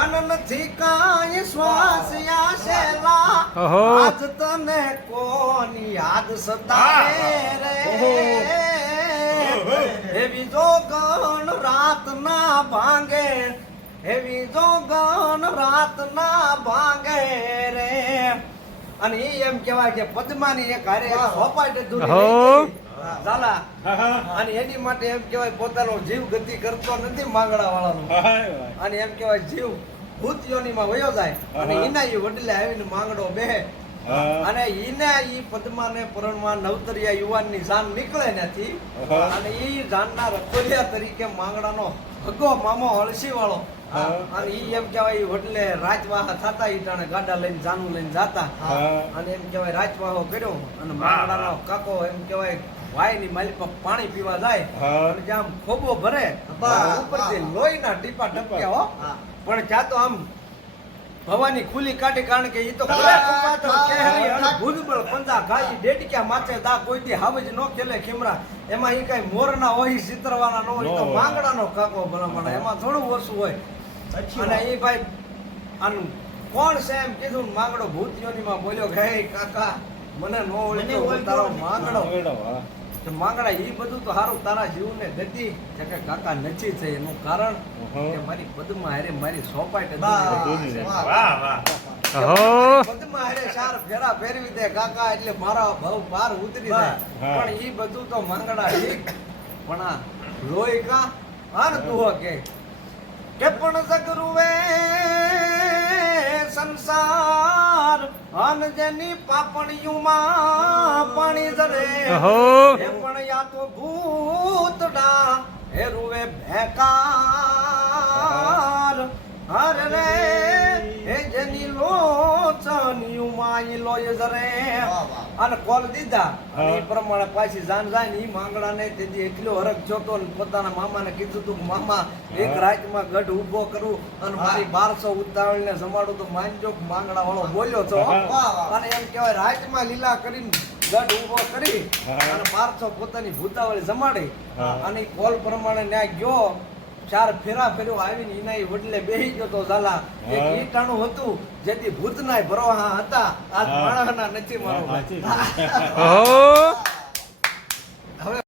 અન નથી કાંઈ શ્વાસ આશેલા આજ તને કોની યાદ સતાવે રે? એવી જો ગણ રાત ના ભાંગે એવી જો ગણ રાત ના ભાંગે રે. અને ઈ એમ કહેવાય કે પદ્માની એક હારે એક દૂર. ઝાલા. અને એની માટે એમ કહેવાય પોતાનો જીવ ગતિ કરતો નથી માંગડા વાળાનો અને એમ કહેવાય જીવ ભૂતિયોનીમાં વયો જાય. અને એના એ વડલે આવીને માંગડો બેહે. અને એના ઈ પદ્માને પરણમાં નવતરિયા યુવાનની જાન નીકળે નથી. અને ઈ જાનના રખોલિયા તરીકે માંગડાનો હગો મામો હળસી વાળો અને ઈ એમ કહેવાય વડલે રાજવાહા થતા ઈ ટાણે ગાડા લઈને જાનું લઈને જાતા. અને એમ કહેવાય રાજવાહો કર્યો. અને માંગડાનો કાકો એમ કહેવાય વાયની માલી પર પાણી પીવા જાય. અને જ્યાં ખોબો ભરે. ઉપરથી લોહીના ટીપા ટપક્યા હો. પણ જ્યાં તો આમ ભવાની ખુલી કાઢી કારણ કે ઈ તો ભૂજબળ પંજા ગાઈ ડેટક્યા માથે દા કોઈ દી હાવજ નો કેલે ખીમરા. એમાં ઈ કઈ મોરના હોય સિતરવાના નો હોય તો. માંગડાનો કાકો ભલામણ એમાં થોડું ઓછું હોય. અને એ ભાઈ આનું કોણ છે એમ કીધું માંગડો માંગડો ભૂતિયોનીમાં બોલ્યો કે કાકા મને નો ઓળખ્યો તારો માંગડો. માંગડા એ બધું તો સારું તારા જીવને ગતિ. છે કે કાકા નચી છે એનું કારણ કે મારી પદ્મા હારે મારી સોપાટ હારે ચાર ફેરા ફેરવી દે કાકા એટલે મારા ભાવ પાર ઉતરી જાય. પણ એ બધું તો માંગડા એ પણ આ લોહી કા? આન તું કે કે પણ સગરુવે અન જેની પાપણીયુમાં પાણી જરે ઓહો એ પણ યા તો ભૂતડા હે રૂવે ભેકાર માઈ જરે. અને કોલ દીધા. એ પ્રમાણે પાછી જાન જાય ને ઈ માંગડાને તેથી એટલો હરખ જોતો ને પોતાના મામાને કીધું તું મામા એક. રાતમાં ગઢ ઊભો કરું અને મારી બારસો ઉતાવળ ને જમાડું તો માનજો કે માંગડા વાળો બોલ્યો છો. અને એમ કહેવાય રાતમાં લીલા કરીને ગઢ ઊભો કરી. અને બારસો પોતાની ભૂતાવળી જમાડી. અને કોલ પ્રમાણે ન્યાય ગયો. ચાર ફેરા ફેર્યો આવીને ઈ વડલે બેહી ગયો તો ઝાલા. એક. ઈટાણું હતું જેથી ભૂતનાય ભરવા હતા. આ. માણસના નથી મારો